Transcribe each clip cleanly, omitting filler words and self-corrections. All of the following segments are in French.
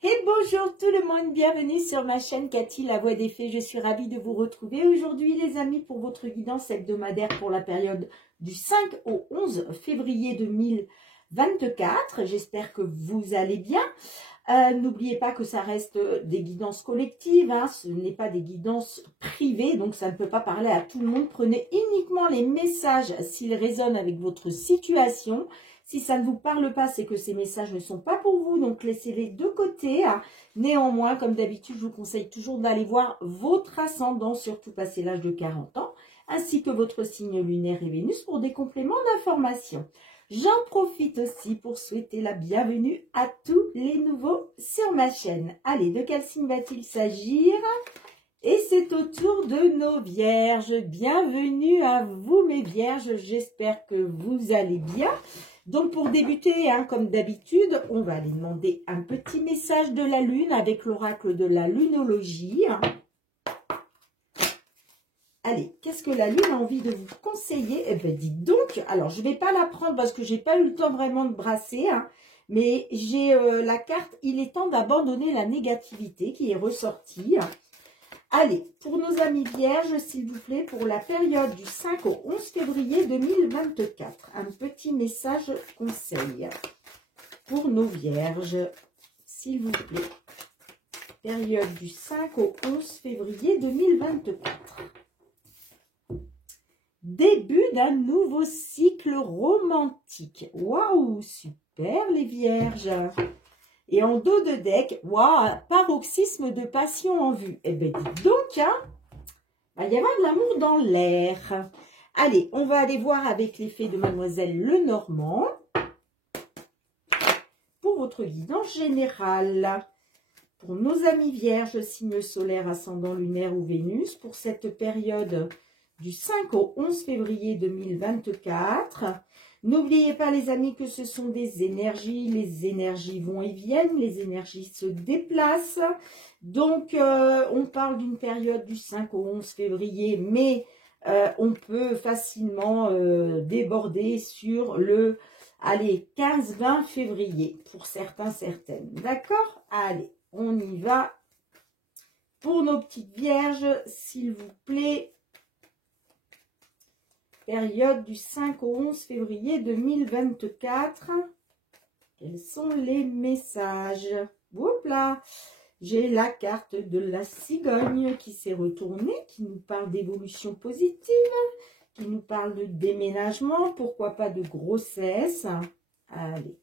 Et bonjour tout le monde, bienvenue sur ma chaîne Cathy, la voix des fées. Je suis ravie de vous retrouver aujourd'hui les amis pour votre guidance hebdomadaire pour la période du 5 au 11 février 2024. J'espère que vous allez bien. N'oubliez pas que ça reste des guidances collectives, hein, ce n'est pas des guidances privées, donc ça ne peut pas parler à tout le monde. Prenez uniquement les messages s'ils résonnent avec votre situation. Si ça ne vous parle pas, c'est que ces messages ne sont pas pour vous, donc laissez-les de côté. Néanmoins, comme d'habitude, je vous conseille toujours d'aller voir votre ascendant, surtout passé l'âge de 40 ans, ainsi que votre signe lunaire et Vénus pour des compléments d'information. J'en profite aussi pour souhaiter la bienvenue à tous les nouveaux sur ma chaîne. Allez, de quel signe va-t-il s'agir? Et c'est au tour de nos vierges. Bienvenue à vous mes vierges, j'espère que vous allez bien. Donc pour débuter, hein, comme d'habitude, on va aller demander un petit message de la lune avec l'oracle de la lunologie. Allez, qu'est-ce que la lune a envie de vous conseiller? Eh bien, dites donc, alors je ne vais pas la prendre parce que j'ai pas eu le temps vraiment de brasser, hein, mais j'ai la carte « Il est temps d'abandonner la négativité » qui est ressortie. Allez, pour nos amis vierges, s'il vous plaît, pour la période du 5 au 11 février 2024, un petit message conseil pour nos vierges, s'il vous plaît. Période du 5 au 11 février 2024. Début d'un nouveau cycle romantique. Waouh, super les vierges. Et en dos de deck, waouh, paroxysme de passion en vue. Eh bien, dites donc, hein, il va y avoir de l'amour dans l'air. Allez, on va aller voir avec l'effet de Mademoiselle Lenormand pour votre guidance générale. Pour nos amis vierges, signe solaire, ascendant lunaire ou Vénus, pour cette période du 5 au 11 février 2024. N'oubliez pas les amis que ce sont des énergies, les énergies vont et viennent, les énergies se déplacent. Donc on parle d'une période du 5 au 11 février, mais on peut facilement déborder sur le, allez, 15-20 février pour certains, certaines. D'accord? Allez, on y va. Pour nos petites vierges, s'il vous plaît. Période du 5 au 11 février 2024. Quels sont les messages? Hop là, j'ai la carte de la cigogne qui s'est retournée, qui nous parle d'évolution positive, qui nous parle de déménagement, pourquoi pas de grossesse. Allez.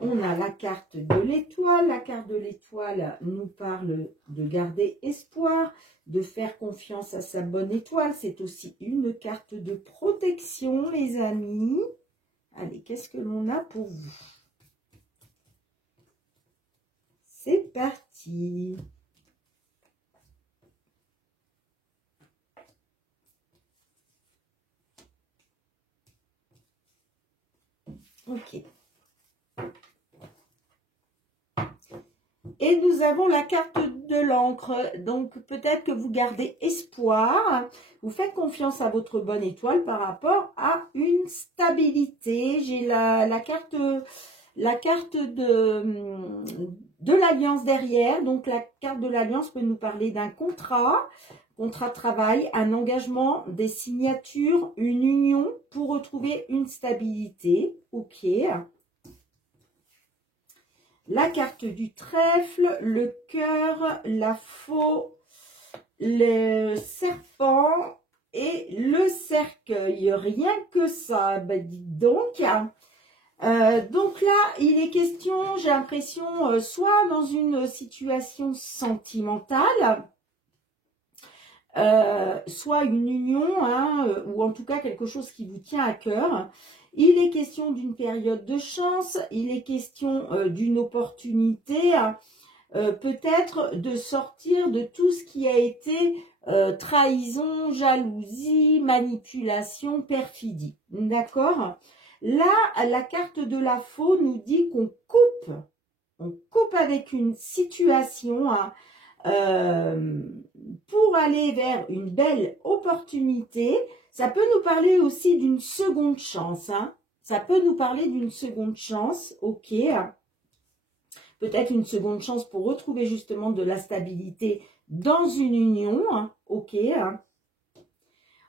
On a la carte de l'étoile. La carte de l'étoile nous parle de garder espoir, de faire confiance à sa bonne étoile. C'est aussi une carte de protection, les amis. Allez, qu'est-ce que l'on a pour vous? C'est parti. Ok. Et nous avons la carte de l'encre. Donc, peut-être que vous gardez espoir. Vous faites confiance à votre bonne étoile par rapport à une stabilité. J'ai la carte de l'alliance derrière. Donc, la carte de l'alliance peut nous parler d'un contrat de travail, un engagement, des signatures, une union pour retrouver une stabilité. Ok. La carte du trèfle, le cœur, la faux, le serpent et le cercueil. Rien que ça, bah dites donc. Donc là, il est question, j'ai l'impression, soit dans une situation sentimentale, soit une union, hein, ou en tout cas quelque chose qui vous tient à cœur. Il est question d'une période de chance, il est question d'une opportunité, peut-être de sortir de tout ce qui a été trahison, jalousie, manipulation, perfidie. D'accord? Là, la carte de la faux nous dit qu'on coupe avec une situation, hein, pour aller vers une belle opportunité. Ça peut nous parler aussi d'une seconde chance, hein. Ça peut nous parler d'une seconde chance, ok. Peut-être une seconde chance pour retrouver justement de la stabilité dans une union, hein, ok.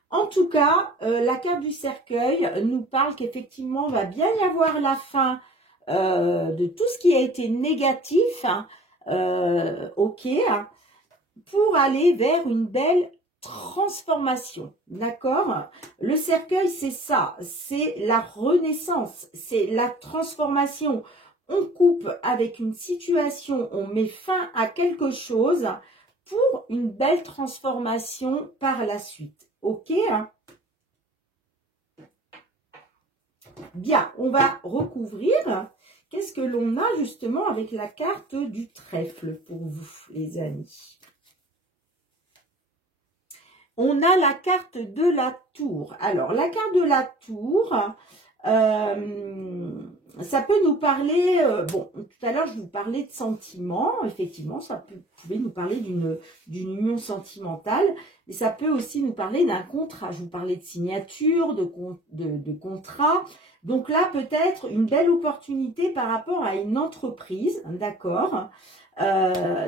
En tout cas, la carte du cercueil nous parle qu'effectivement, va bien y avoir la fin de tout ce qui a été négatif, hein, ok, hein, pour aller vers une belle transformation, d'accord? Le cercueil, c'est ça, c'est la renaissance, c'est la transformation. On coupe avec une situation, on met fin à quelque chose pour une belle transformation par la suite. Ok, hein? Bien, on va recouvrir. Qu'est-ce que l'on a justement avec la carte du trèfle pour vous, les amis? On a la carte de la tour. Alors, la carte de la tour, ça peut nous parler, bon, tout à l'heure, je vous parlais de sentiments. Effectivement, ça pouvait nous parler d'une union sentimentale. Mais ça peut aussi nous parler d'un contrat. Je vous parlais de signature, de contrat. Donc là, peut-être une belle opportunité par rapport à une entreprise, d'accord.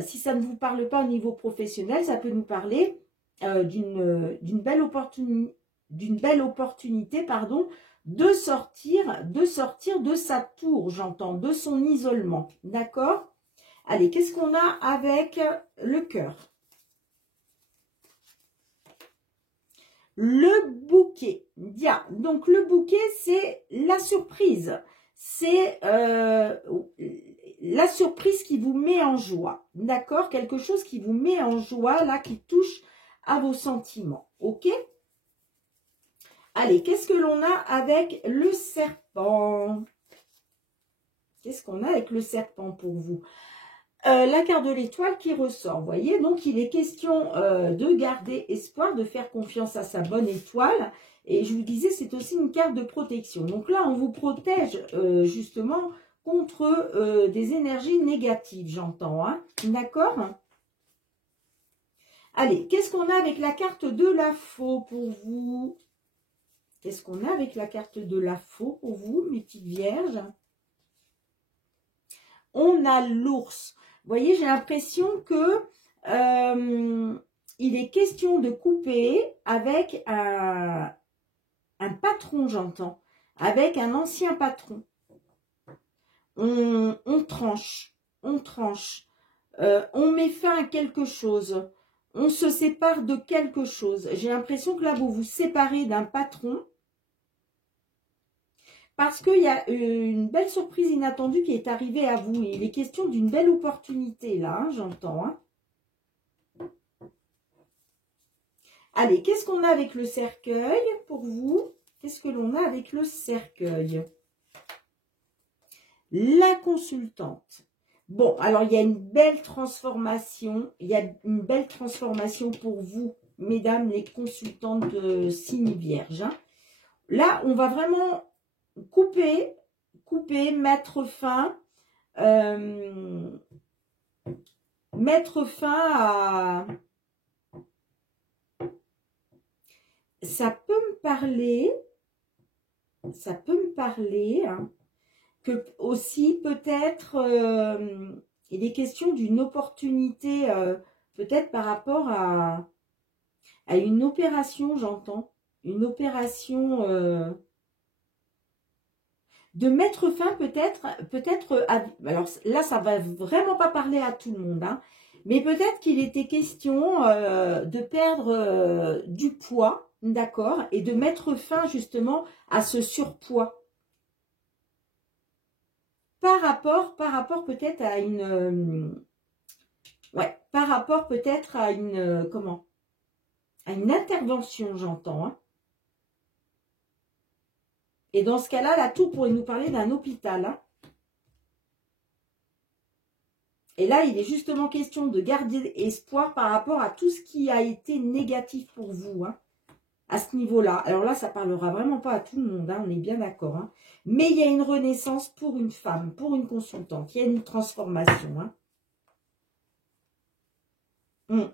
Si ça ne vous parle pas au niveau professionnel, ça peut nous parler d'une belle opportunité, pardon, de sortir de sa tour, j'entends, de son isolement, d'accord? Allez, qu'est-ce qu'on a avec le cœur? Le bouquet, bien, donc le bouquet, c'est la surprise, c'est la surprise qui vous met en joie, d'accord? Quelque chose qui vous met en joie, là, qui touche à vos sentiments, ok? Allez, qu'est-ce que l'on a avec le serpent? Qu'est-ce qu'on a avec le serpent pour vous? La carte de l'étoile qui ressort, vous voyez, donc il est question de garder espoir, de faire confiance à sa bonne étoile, et je vous disais, c'est aussi une carte de protection. Donc là, on vous protège justement contre des énergies négatives, j'entends, hein, d'accord? Allez, qu'est-ce qu'on a avec la carte de la faux pour vous? Qu'est-ce qu'on a avec la carte de la faux pour vous, mes petites vierges? On a l'ours. Vous voyez, j'ai l'impression que il est question de couper avec un patron, j'entends. Avec un ancien patron. On tranche. On tranche. On met fin à quelque chose. On se sépare de quelque chose. J'ai l'impression que là, vous vous séparez d'un patron. Parce qu'il y a une belle surprise inattendue qui est arrivée à vous. Il est question d'une belle opportunité, là, hein, j'entends. Hein. Allez, qu'est-ce qu'on a avec le cercueil pour vous? Qu'est-ce que l'on a avec le cercueil? La consultante. Bon, alors il y a une belle transformation. Il y a une belle transformation pour vous, mesdames les consultantes de signe vierge. Hein. Là, on va vraiment couper, mettre fin à... Ça peut me parler hein, que aussi peut-être il est question d'une opportunité peut-être par rapport à une opération, j'entends, une opération de mettre fin peut-être alors là ça va vraiment pas parler à tout le monde, hein, mais peut-être qu'il était question de perdre du poids, d'accord, et de mettre fin justement à ce surpoids. Par rapport peut-être à une par rapport peut-être à une comment, à une intervention, j'entends. Hein. Et dans ce cas-là, la tour pourrait nous parler d'un hôpital. Hein. Et là, il est justement question de garder espoir par rapport à tout ce qui a été négatif pour vous. Hein. À ce niveau-là. Alors là, ça parlera vraiment pas à tout le monde, hein, on est bien d'accord. Hein. Mais il y a une renaissance pour une femme, pour une consultante. Il y a une transformation. Hein.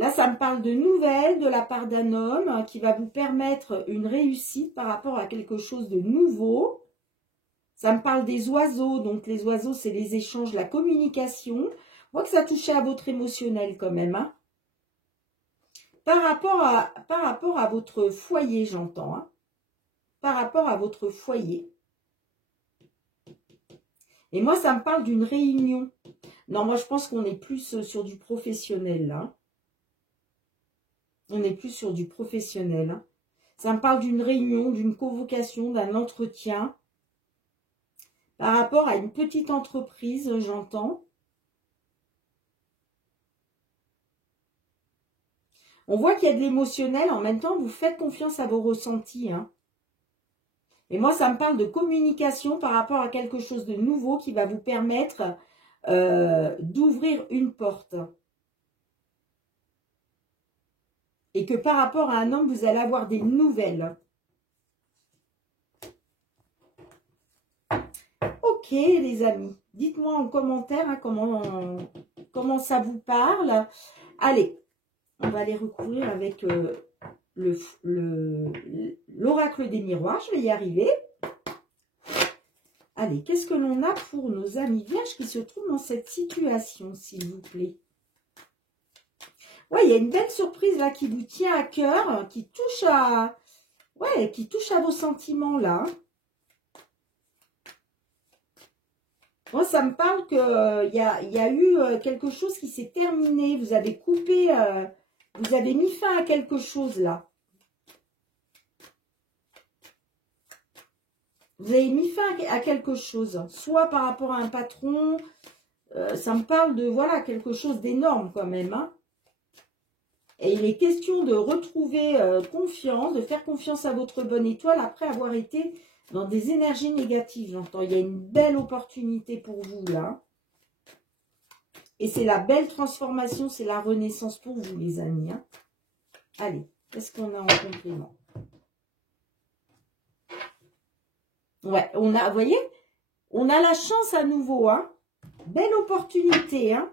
Là, ça me parle de nouvelles de la part d'un homme qui va vous permettre une réussite par rapport à quelque chose de nouveau. Ça me parle des oiseaux. Donc, les oiseaux, c'est les échanges, la communication. Je vois que ça touchait à votre émotionnel quand même. Hein. Par rapport à votre foyer, j'entends. Hein. Par rapport à votre foyer. Et moi, ça me parle d'une réunion. Non, moi, je pense qu'on est plus sur du professionnel, là. On est plus sur du professionnel. Hein. Ça me parle d'une réunion, d'une convocation, d'un entretien. Par rapport à une petite entreprise, j'entends. On voit qu'il y a de l'émotionnel. En même temps, vous faites confiance à vos ressentis. Hein. Et moi, ça me parle de communication par rapport à quelque chose de nouveau qui va vous permettre d'ouvrir une porte. Et que par rapport à un homme, vous allez avoir des nouvelles. Ok, les amis. Dites-moi en commentaire hein, comment ça vous parle. Allez, on va aller recouvrir avec l'oracle des miroirs. Je vais y arriver. Allez, qu'est-ce que l'on a pour nos amis vierges qui se trouvent dans cette situation, s'il vous plaît? Ouais, il y a une belle surprise là qui vous tient à cœur, qui touche à vos sentiments là. Moi, ça me parle qu'il y a eu quelque chose qui s'est terminé. Vous avez coupé, vous avez mis fin à quelque chose là. Vous avez mis fin à quelque chose. Soit par rapport à un patron, ça me parle de voilà quelque chose d'énorme quand même. Hein. Et il est question de retrouver confiance, de faire confiance à votre bonne étoile après avoir été dans des énergies négatives, j'entends. Il y a une belle opportunité pour vous, là. Et c'est la belle transformation, c'est la renaissance pour vous, les amis. Hein. Allez, qu'est-ce qu'on a en complément? Ouais, on a, vous voyez, on a la chance à nouveau, hein. Belle opportunité, hein.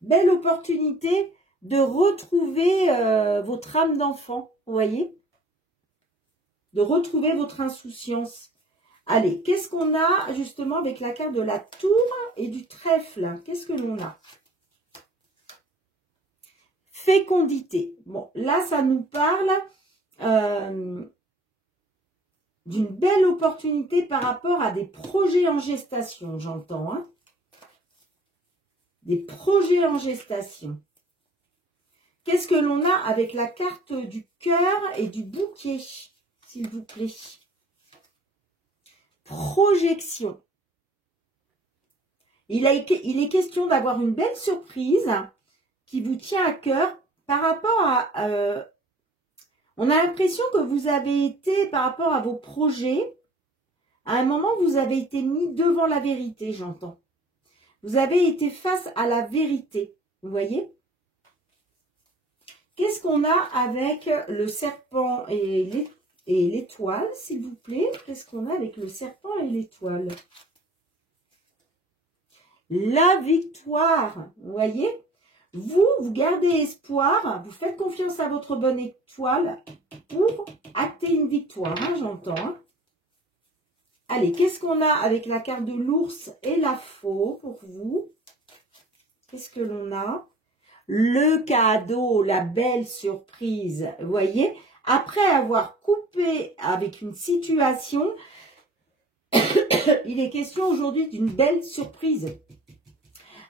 Belle opportunité de retrouver votre âme d'enfant, vous voyez? De retrouver votre insouciance. Allez, qu'est-ce qu'on a justement avec la carte de la tour et du trèfle? Qu'est-ce que l'on a? Fécondité. Bon, là, ça nous parle d'une belle opportunité par rapport à des projets en gestation, j'entends. Hein? Des projets en gestation. Qu'est-ce que l'on a avec la carte du cœur et du bouquet, s'il vous plaît? Projection. Il est question d'avoir une belle surprise qui vous tient à cœur par rapport à... on a l'impression que vous avez été, par rapport à vos projets, à un moment, vous avez été mis devant la vérité, j'entends. Vous avez été face à la vérité, vous voyez? Qu'est-ce qu'on a avec le serpent et l'étoile, s'il vous plaît? Qu'est-ce qu'on a avec le serpent et l'étoile? La victoire, vous voyez? Vous gardez espoir, vous faites confiance à votre bonne étoile pour acter une victoire, hein, j'entends. Hein. Allez, qu'est-ce qu'on a avec la carte de l'ours et la faux pour vous? Qu'est-ce que l'on a? Le cadeau, la belle surprise, vous voyez? Après avoir coupé avec une situation, il est question aujourd'hui d'une belle surprise.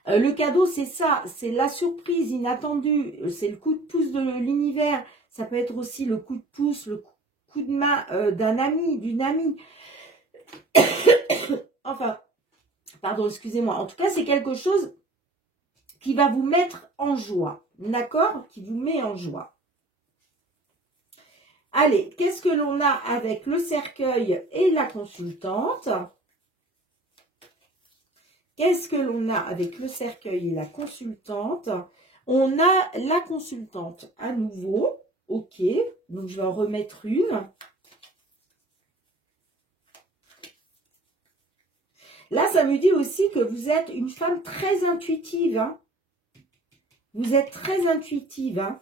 Le cadeau, c'est ça, c'est la surprise inattendue, c'est le coup de pouce de l'univers. Ça peut être aussi le coup de pouce, le coup de main d'un ami, d'une amie. Enfin, pardon, excusez-moi. En tout cas, c'est quelque chose qui va vous mettre en joie, d'accord? Qui vous met en joie. Allez, qu'est-ce que l'on a avec le cercueil et la consultante? Qu'est-ce que l'on a avec le cercueil et la consultante? On a la consultante à nouveau. Ok, donc je vais en remettre une. Là, ça me dit aussi que vous êtes une femme très intuitive. Hein. Vous êtes très intuitive, hein.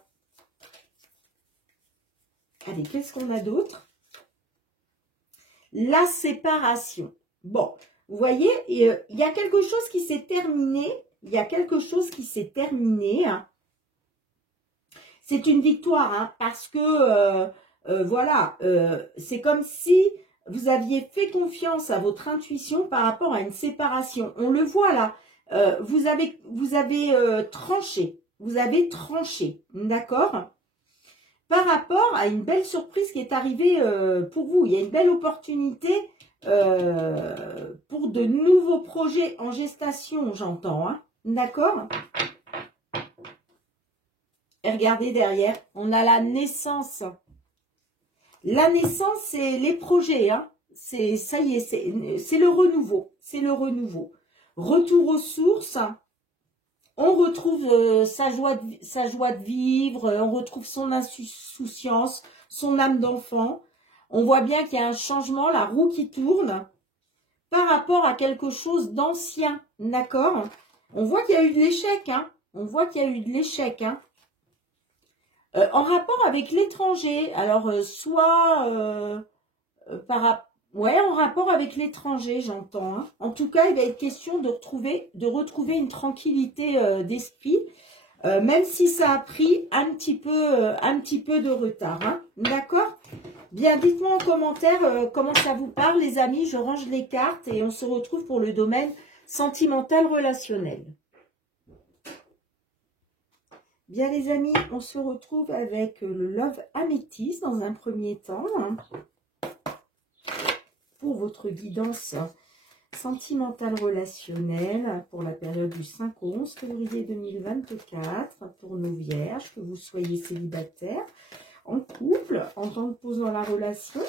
Allez, qu'est-ce qu'on a d'autre? La séparation. Bon, vous voyez, il y a quelque chose qui s'est terminé. Il y a quelque chose qui s'est terminé. Hein. C'est une victoire, hein, parce que, voilà, c'est comme si vous aviez fait confiance à votre intuition par rapport à une séparation. On le voit là. Vous avez tranché. Vous avez tranché, d'accord? Par rapport à une belle surprise qui est arrivée pour vous. Il y a une belle opportunité pour de nouveaux projets en gestation, j'entends. Hein, d'accord? Et regardez derrière, on a la naissance. La naissance, c'est les projets. Hein. Ça y est, c'est le renouveau. C'est le renouveau. Retour aux sources. On retrouve sa joie de vivre. On retrouve son insouciance, son âme d'enfant. On voit bien qu'il y a un changement, la roue qui tourne par rapport à quelque chose d'ancien. D'accord? On voit qu'il y a eu de l'échec. Hein. On voit qu'il y a eu de l'échec. Hein. En rapport avec l'étranger, alors soit en rapport avec l'étranger, j'entends. Hein. En tout cas, il va être question de retrouver une tranquillité d'esprit, même si ça a pris un petit peu de retard. Hein. D'accord? Bien, dites-moi en commentaire comment ça vous parle, les amis. Je range les cartes et on se retrouve pour le domaine sentimental relationnel. Bien les amis, on se retrouve avec le Love Améthyste dans un premier temps. Hein, pour votre guidance sentimentale relationnelle pour la période du 5 au 11 février 2024. Pour nos vierges, que vous soyez célibataire, en couple, en temps de pause dans la relation,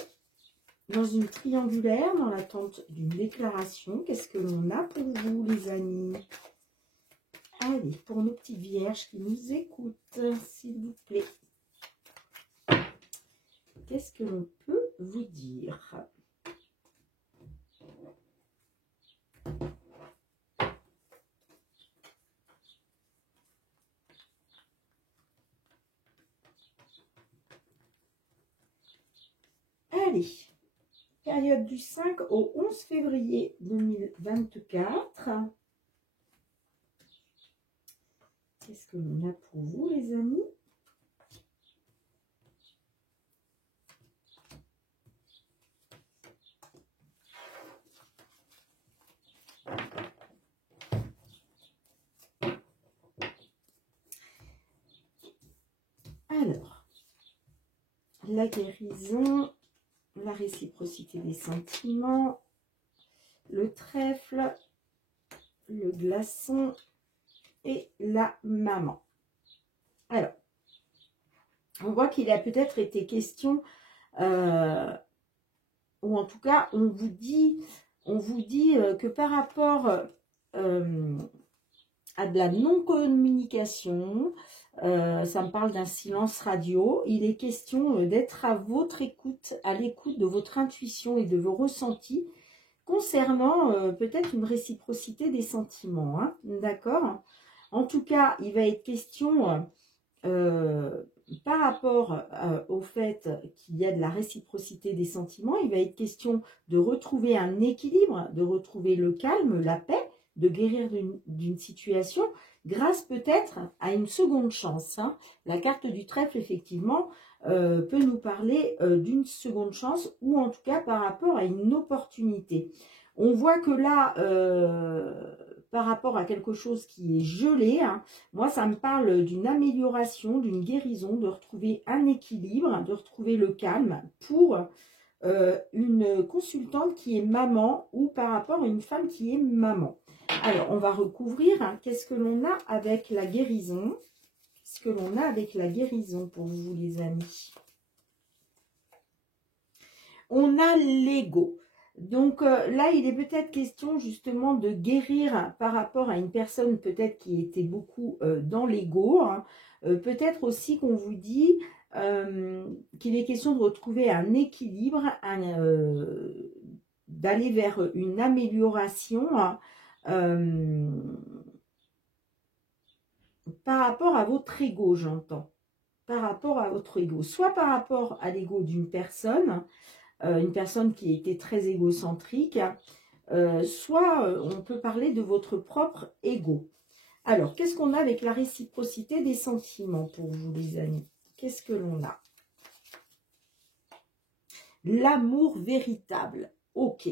dans une triangulaire, dans l'attente d'une déclaration. Qu'est-ce que l'on a pour vous les amis? Allez, pour nos petites vierges qui nous écoutent, s'il vous plaît. Qu'est-ce que l'on peut vous dire? Allez, période du 5 au 11 février 2024. Qu'est-ce que l'on a pour vous, les amis? Alors, la guérison, la réciprocité des sentiments, le trèfle, le glaçon et la maman. Alors, on voit qu'il a peut-être été question, ou en tout cas, on vous dit que par rapport à de la non-communication, ça me parle d'un silence radio, il est question d'être à votre écoute, à l'écoute de votre intuition et de vos ressentis concernant peut-être une réciprocité des sentiments, hein, d'accord? En tout cas, il va être question par rapport au fait qu'il y a de la réciprocité des sentiments, il va être question de retrouver un équilibre, de retrouver le calme, la paix, de guérir d'une situation grâce peut-être à une seconde chance. Hein. La carte du trèfle, effectivement, peut nous parler d'une seconde chance ou en tout cas par rapport à une opportunité. On voit que là, par rapport à quelque chose qui est gelé, hein, moi ça me parle d'une amélioration, d'une guérison, de retrouver un équilibre, de retrouver le calme pour une consultante qui est maman ou par rapport à une femme qui est maman. Alors, on va recouvrir. Hein, qu'est-ce que l'on a avec la guérison? Qu'est-ce que l'on a avec la guérison pour vous, les amis? On a l'ego. Donc là, il est peut-être question justement de guérir par rapport à une personne peut-être qui était beaucoup dans l'ego. Hein. Peut-être aussi qu'on vous dit qu'il est question de retrouver un équilibre, d'aller vers une amélioration. Hein. par rapport à votre ego, j'entends. Par rapport à votre ego. Soit par rapport à l'ego d'une personne, une personne qui était très égocentrique, soit on peut parler de votre propre ego. Alors, qu'est-ce qu'on a avec la réciprocité des sentiments pour vous, les amis? Qu'est-ce que l'on a? L'amour véritable. Ok.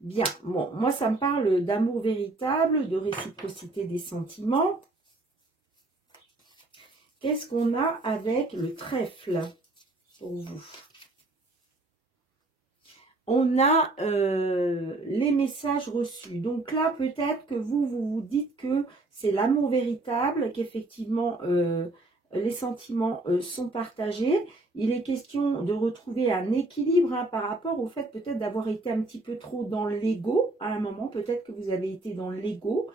Bien. Bon, moi, ça me parle d'amour véritable, de réciprocité des sentiments. Qu'est-ce qu'on a avec le trèfle pour vous? On a les messages reçus. Donc là, peut-être que vous vous dites que c'est l'amour véritable, qu'effectivement, les sentiments sont partagés. Il est question de retrouver un équilibre hein, par rapport au fait peut-être d'avoir été un petit peu trop dans l'ego à un moment. Peut-être que vous avez été dans l'ego.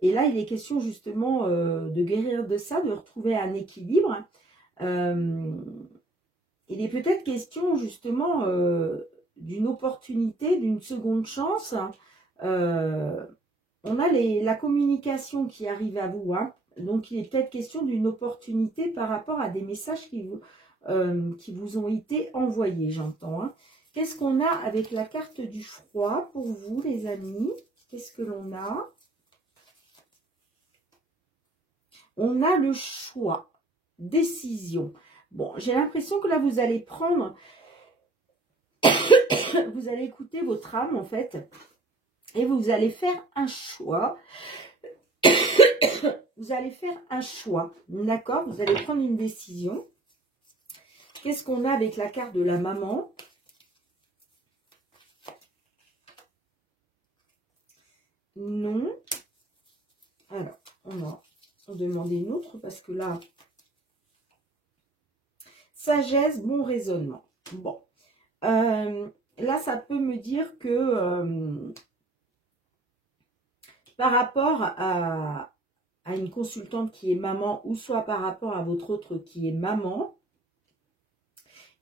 Et là, il est question justement de guérir de ça, de retrouver un équilibre. Il est peut-être question justement d'une opportunité, d'une seconde chance. On a la communication qui arrive à vous. Hein. Donc, il est peut-être question d'une opportunité par rapport à des messages qui vous ont été envoyés, j'entends. Hein. Qu'est-ce qu'on a avec la carte du froid pour vous, les amis? Qu'est-ce que l'on a? On a le choix, décision. Bon, j'ai l'impression que là, vous allez prendre... vous allez écouter votre âme, en fait, et vous allez faire un choix. Vous allez faire un choix, d'accord? Vous allez prendre une décision. Qu'est-ce qu'on a avec la carte de la maman? Non. Alors, on va en demander une autre, parce que là, sagesse, bon raisonnement. Bon. Là, ça peut me dire que par rapport à une consultante qui est maman, ou soit par rapport à votre autre qui est maman,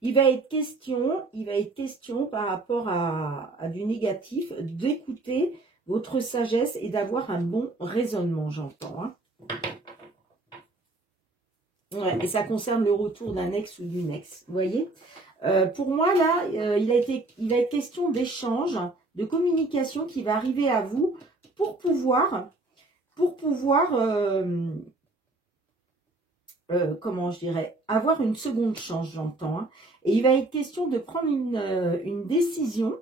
il va être question par rapport à du négatif, d'écouter votre sagesse et d'avoir un bon raisonnement, j'entends. Hein. Ouais, et ça concerne le retour d'un ex ou d'une ex, vous voyez. Pour moi, là, il va être question d'échange, de communication qui va arriver à vous pour pouvoir comment je dirais, avoir une seconde chance, j'entends. Hein. Et il va être question de prendre une décision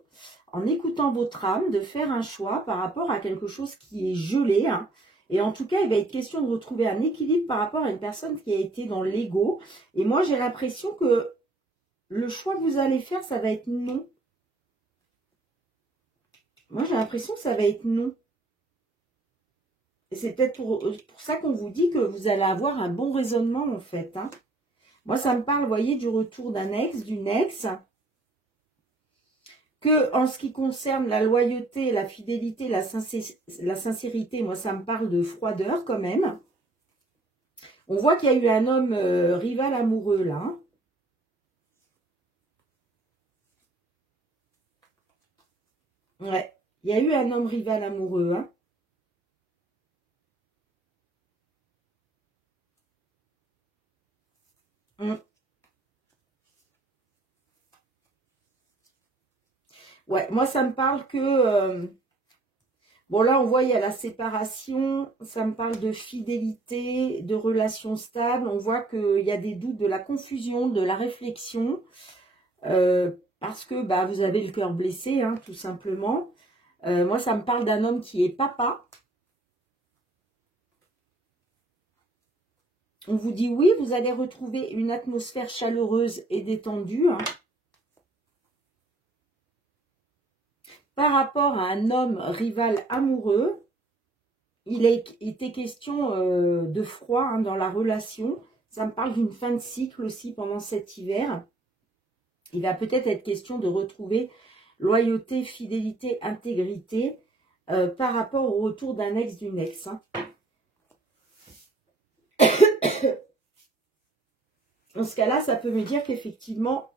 en écoutant votre âme, de faire un choix par rapport à quelque chose qui est gelé. Hein. Et en tout cas, il va être question de retrouver un équilibre par rapport à une personne qui a été dans l'ego. Et moi, j'ai l'impression que le choix que vous allez faire, ça va être non. Moi, j'ai l'impression que ça va être non. Et c'est peut-être pour ça qu'on vous dit que vous allez avoir un bon raisonnement, en fait. Hein. Moi, ça me parle, vous voyez, du retour d'un ex, d'une ex. Que en ce qui concerne la loyauté, la fidélité, la sincérité, moi, ça me parle de froideur quand même. On voit qu'il y a eu un homme rival amoureux, là. Hein. Ouais, il y a eu un homme rival amoureux, hein. Ouais, moi, ça me parle que... bon, là, on voit, il y a la séparation. Ça me parle de fidélité, de relations stables. On voit qu'il y a des doutes, de la confusion, de la réflexion. Parce que bah, vous avez le cœur blessé, hein, tout simplement. Moi, ça me parle d'un homme qui est papa. On vous dit oui, vous allez retrouver une atmosphère chaleureuse et détendue. Hein. Par rapport à un homme rival amoureux, il a été question de froid hein, dans la relation. Ça me parle d'une fin de cycle aussi pendant cet hiver. Il va peut-être être question de retrouver loyauté, fidélité, intégrité par rapport au retour d'un ex, d'une ex. Hein. Dans ce cas-là, ça peut me dire qu'effectivement,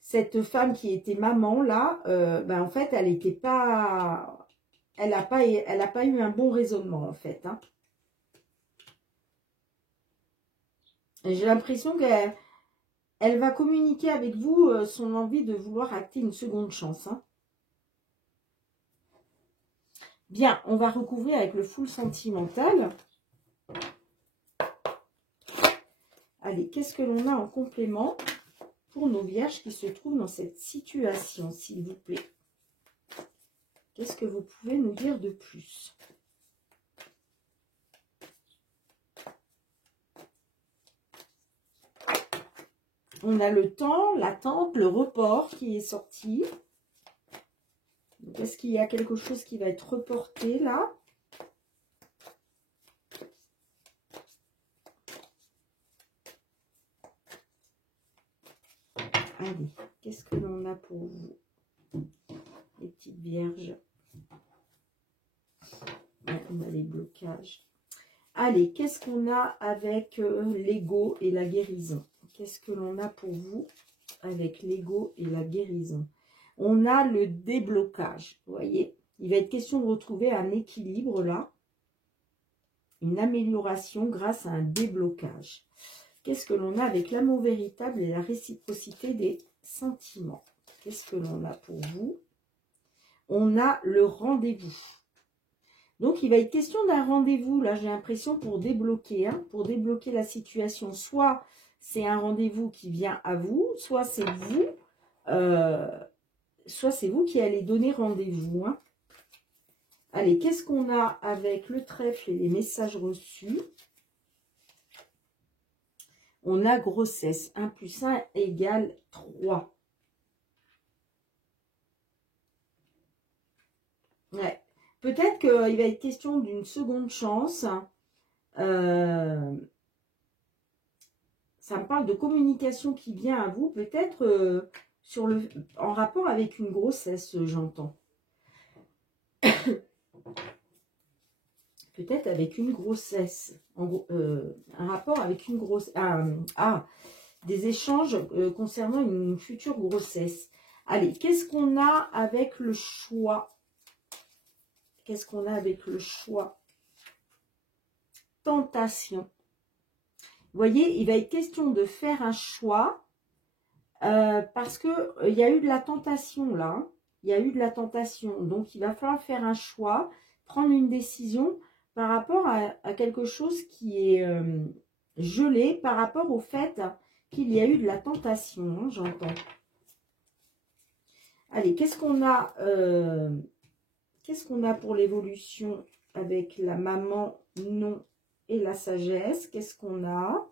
cette femme qui était maman, là, ben, en fait, elle n'était pas... Elle n'a pas eu un bon raisonnement, en fait. Hein. J'ai l'impression qu'elle va communiquer avec vous son envie de vouloir acter une seconde chance. Hein. Bien, on va recouvrir avec le full sentimental. Allez, qu'est-ce que l'on a en complément pour nos vierges qui se trouvent dans cette situation, s'il vous plaît? Qu'est-ce que vous pouvez nous dire de plus? On a le temps, l'attente, le report qui est sorti. Est-ce qu'il y a quelque chose qui va être reporté là? Allez, qu'est-ce que l'on a pour vous, les petites vierges? Ouais, on a les blocages. Allez, qu'est-ce qu'on a avec l'ego et la guérison? Qu'est-ce que l'on a pour vous avec l'ego et la guérison? On a le déblocage, vous voyez. Il va être question de retrouver un équilibre là. Une amélioration grâce à un déblocage. Qu'est-ce que l'on a avec l'amour véritable et la réciprocité des sentiments? Qu'est-ce que l'on a pour vous? On a le rendez-vous. Donc, il va être question d'un rendez-vous, là, j'ai l'impression, pour débloquer, hein, pour débloquer la situation. Soit c'est un rendez-vous qui vient à vous, soit c'est vous qui allez donner rendez-vous. Hein. Allez, qu'est-ce qu'on a avec le trèfle et les messages reçus? On a grossesse. 1 plus 1 égale 3. Ouais. Peut-être qu'il va être question d'une seconde chance. Ça me parle de communication qui vient à vous. Peut-être en rapport avec une grossesse, j'entends. Peut-être avec une grossesse. Un rapport avec une grossesse. Des échanges concernant une future grossesse. Allez, qu'est-ce qu'on a avec le choix? Qu'est-ce qu'on a avec le choix? Tentation. Vous voyez, il va être question de faire un choix parce qu'il y a eu de la tentation là. Hein. Il y a eu de la tentation. Donc, il va falloir faire un choix, prendre une décision par rapport à quelque chose qui est gelé, par rapport au fait qu'il y a eu de la tentation, hein, j'entends. Allez, qu'est-ce qu'on a pour l'évolution avec la maman non et la sagesse? Qu'est-ce qu'on a?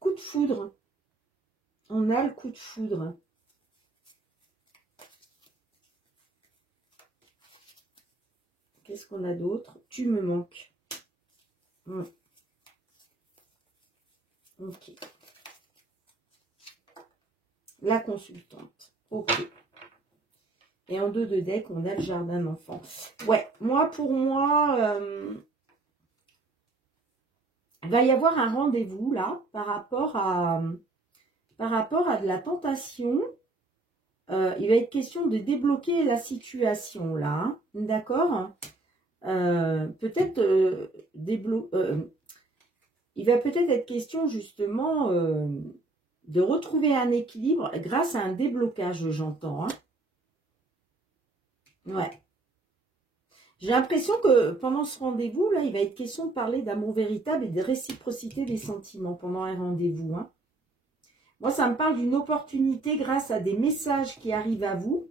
Coup de foudre. On a le coup de foudre. Qu'est-ce qu'on a d'autre? Tu me manques. Ok. La consultante. Ok. Et en 2 de deck, on a le jardin d'enfant. Ouais, pour moi, il va y avoir un rendez-vous là par rapport à de la tentation. Il va être question de débloquer la situation là. Hein, d'accord? Peut-être il va peut-être être question justement de retrouver un équilibre grâce à un déblocage, j'entends. Hein. Ouais. J'ai l'impression que pendant ce rendez-vous, là, il va être question de parler d'amour véritable et de réciprocité des sentiments pendant un rendez-vous. Hein. Moi, ça me parle d'une opportunité grâce à des messages qui arrivent à vous,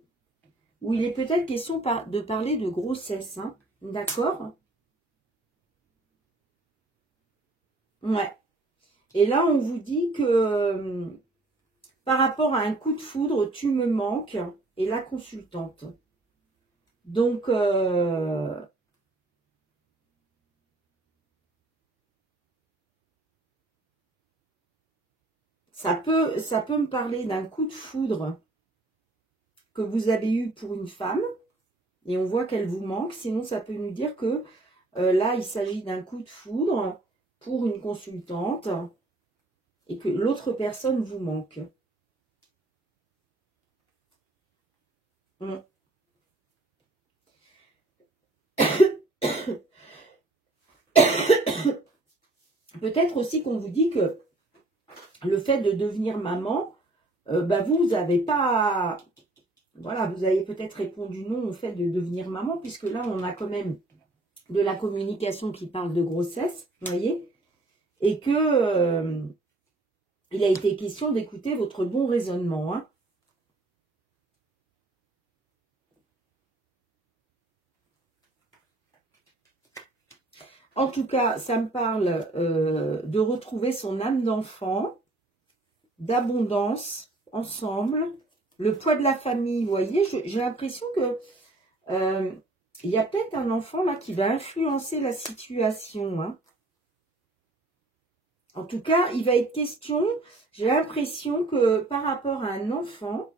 où il est peut-être question de parler de grossesse. Hein. D'accord? Ouais. Et là, on vous dit que par rapport à un coup de foudre, tu me manques, et la consultante. Donc, ça peut me parler d'un coup de foudre que vous avez eu pour une femme, et on voit qu'elle vous manque. Sinon, ça peut nous dire que là, il s'agit d'un coup de foudre pour une consultante, et que l'autre personne vous manque. Peut-être aussi qu'on vous dit que le fait de devenir maman, vous n'avez pas... Voilà, vous avez peut-être répondu non au fait de devenir maman, puisque là, on a quand même de la communication qui parle de grossesse, vous voyez, et que il a été question d'écouter votre bon raisonnement, hein. En tout cas, ça me parle de retrouver son âme d'enfant, d'abondance, ensemble, le poids de la famille, vous voyez, j'ai l'impression que il y a peut-être un enfant là qui va influencer la situation, hein. En tout cas, il va être question, j'ai l'impression que par rapport à un enfant,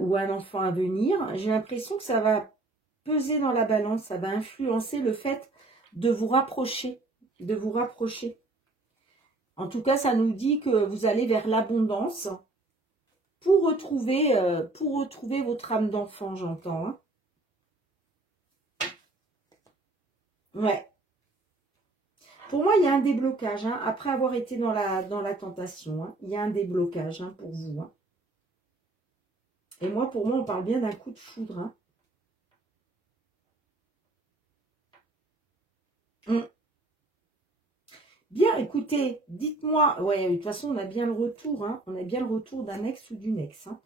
ou un enfant à venir, j'ai l'impression que ça va peser dans la balance, ça va influencer le fait de vous rapprocher, En tout cas, ça nous dit que vous allez vers l'abondance pour retrouver votre âme d'enfant, j'entends, hein. Ouais. Pour moi, il y a un déblocage, hein, après avoir été dans la tentation, hein. Il y a un déblocage, hein, pour vous, hein. Et moi, pour moi, on parle bien d'un coup de foudre, hein. Bien, écoutez, dites-moi, ouais, de toute façon, on a bien le retour, hein, on a bien le retour d'un ex ou d'une ex, hein.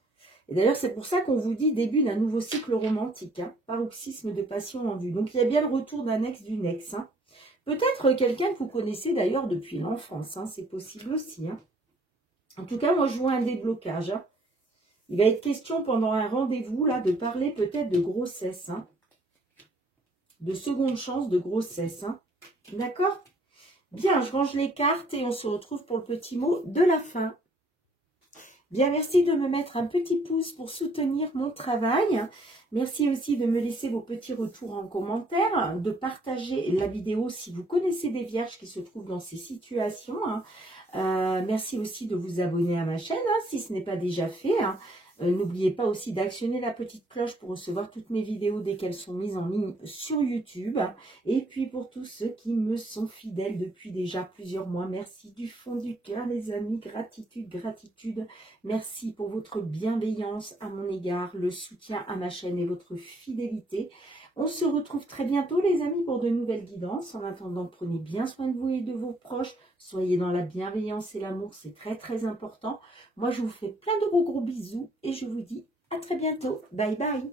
Et d'ailleurs, c'est pour ça qu'on vous dit début d'un nouveau cycle romantique, hein, paroxysme de passion en vue. Donc, il y a bien le retour d'un ex, d'une ex, hein. Peut-être quelqu'un que vous connaissez d'ailleurs depuis l'enfance, hein, c'est possible aussi, hein. En tout cas, moi, je vois un déblocage, hein. Il va être question pendant un rendez-vous, là, de parler peut-être de grossesse, hein, de seconde chance de grossesse, hein. D'accord ? Bien, je range les cartes et on se retrouve pour le petit mot de la fin. Bien, merci de me mettre un petit pouce pour soutenir mon travail. Merci aussi de me laisser vos petits retours en commentaire, de partager la vidéo si vous connaissez des vierges qui se trouvent dans ces situations, hein. Merci aussi de vous abonner à ma chaîne, hein, si ce n'est pas déjà fait, hein. N'oubliez pas aussi d'actionner la petite cloche pour recevoir toutes mes vidéos dès qu'elles sont mises en ligne sur YouTube. Et puis pour tous ceux qui me sont fidèles depuis déjà plusieurs mois, merci du fond du cœur les amis, gratitude, gratitude. Merci pour votre bienveillance à mon égard, le soutien à ma chaîne et votre fidélité. On se retrouve très bientôt les amis pour de nouvelles guidances. En attendant, prenez bien soin de vous et de vos proches. Soyez dans la bienveillance et l'amour, c'est très très important. Moi, je vous fais plein de gros bisous et je vous dis à très bientôt. Bye bye.